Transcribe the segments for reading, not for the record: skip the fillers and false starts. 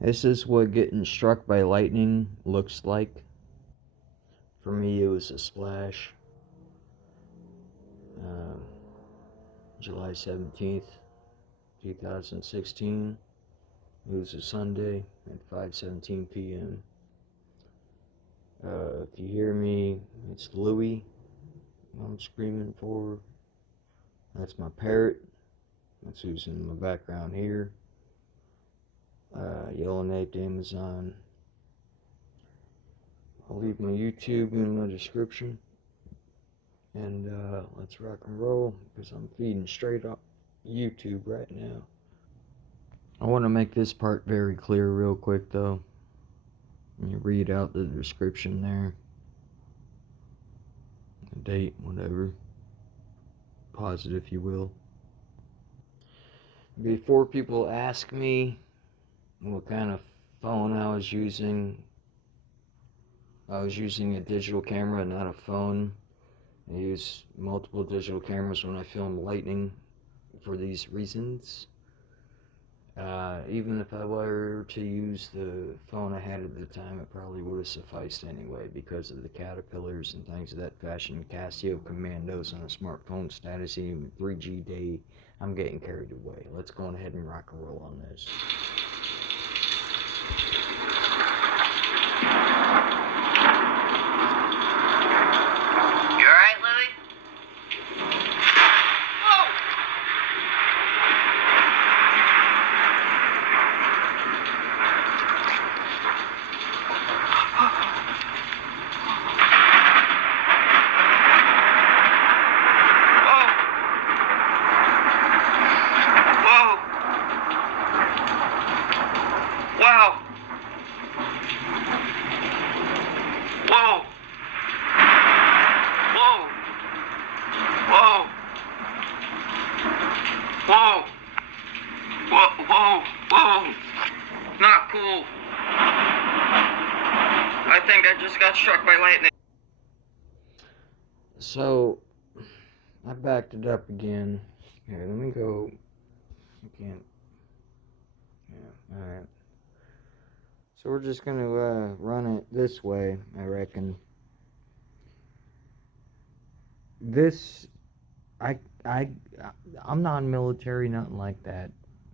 This is what getting struck by lightning looks like. For me, it was a splash. Um, July 17th, 2016. It was a Sunday at 5:17 p.m. If you hear me, it's Louie I'm screaming for. That's my parrot. That's who's in my background here. Yelling at Amazon. I'll leave my YouTube in my description. And let's rock and roll, because I'm feeding straight up YouTube right now. I want to make this part very clear real quick though. You read out the description there. The date, whatever. Pause it if you will. Before people ask me what kind of phone I was using a digital camera, not a phone. I use multiple digital cameras when I film lightning for these reasons. Even if I were to use the phone I had at the time, it probably would have sufficed anyway, because of the caterpillars and things of that fashion. Casio commandos on a smartphone status, even 3G day. I'm getting carried away. Let's go ahead and rock and roll on this. Whoa. Not cool. I think I just got struck by lightning. So, I backed it up again. Here, let me go. I can't. Yeah, alright. So we're just gonna run it this way, I reckon. This, I'm non-military, nothing like that.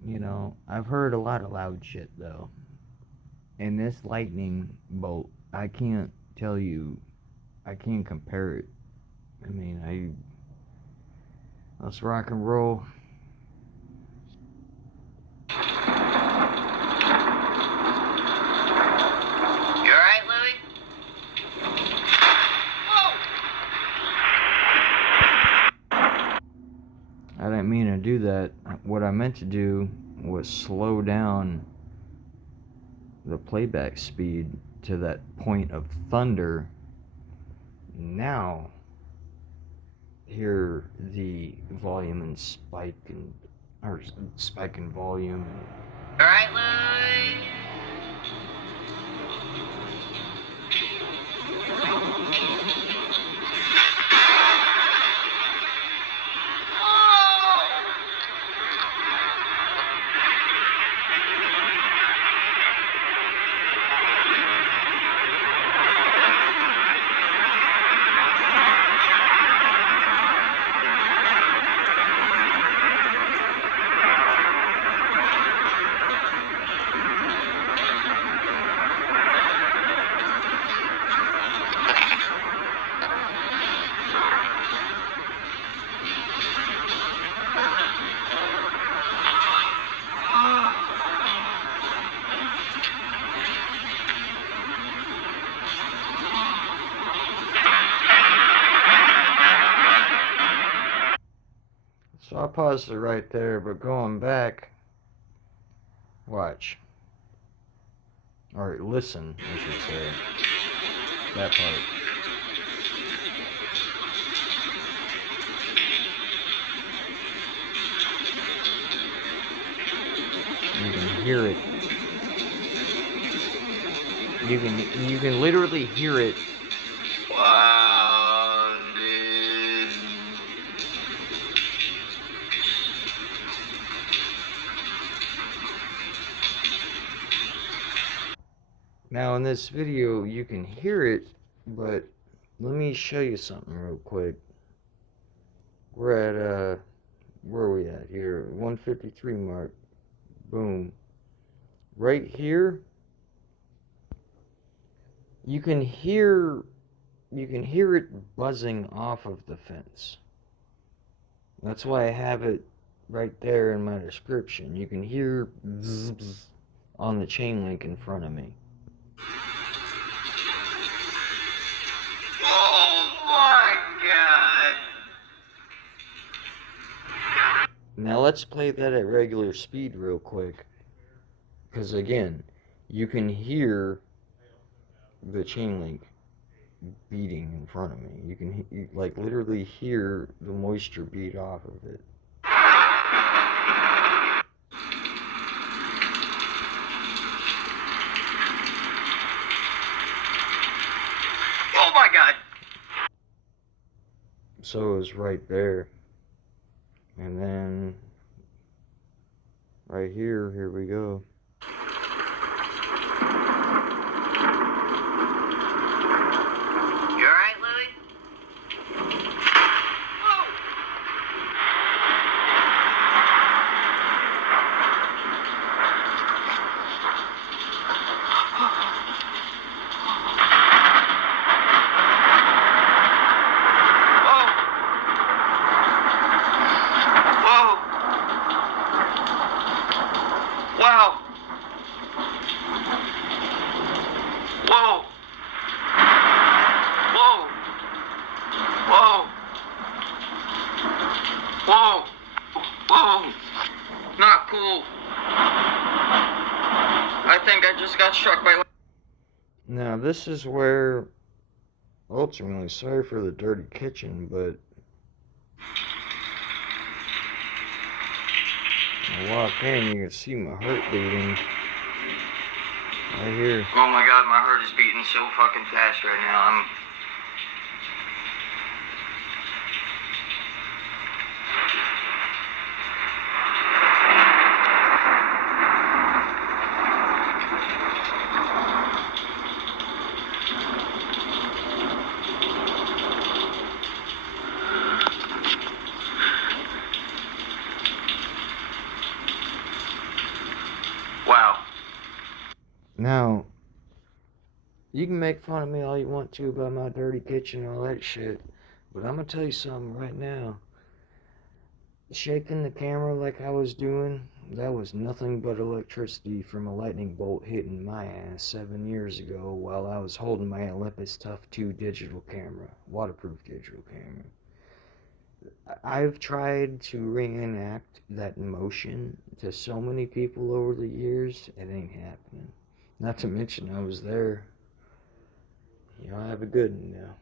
You know, I've heard a lot of loud shit though. And this lightning bolt, I can't tell you, I can't compare it. I mean, let's rock and roll. I didn't mean to do that. What I meant to do was slow down the playback speed to that point of thunder. Now, hear the volume and spike in volume. All right, Louie. So I'll pause it right there, but going back, watch. Or listen, I should say. That part. You can hear it. You can literally hear it. Wow, dude. Now in this video you can hear it, but let me show you something real quick. We're at where are we at here? 153 mark. Boom. Right here you can hear it buzzing off of the fence. That's why I have it right there in my description. You can hear bzz, bzz on the chain link in front of me. Oh my god. Now let's play that at regular speed real quick. Because again, you can hear the chain link beating in front of me. You can like literally hear the moisture beat off of it. Oh my god. So it was right there. And then right here we go. You alright, Louie? Whoa. Whoa. Wow. Whoa. Whoa. Whoa. Whoa. Whoa. Not cool. I think I just got struck by lightning. Now this is where, ultimately, sorry for the dirty kitchen, but I walk in, you can see my heart beating right here. Oh my god, my heart is beating so fucking fast right now. Wow. Now, you can make fun of me all you want to about my dirty kitchen and all that shit, but I'm gonna tell you something right now. Shaking the camera like I was doing, that was nothing but electricity from a lightning bolt hitting my ass 7 years ago while I was holding my Olympus Tough 2 digital camera, waterproof digital camera. I've tried to reenact that emotion to so many people over the years, it ain't happening. Not to mention I was there. Y'all have a good one now.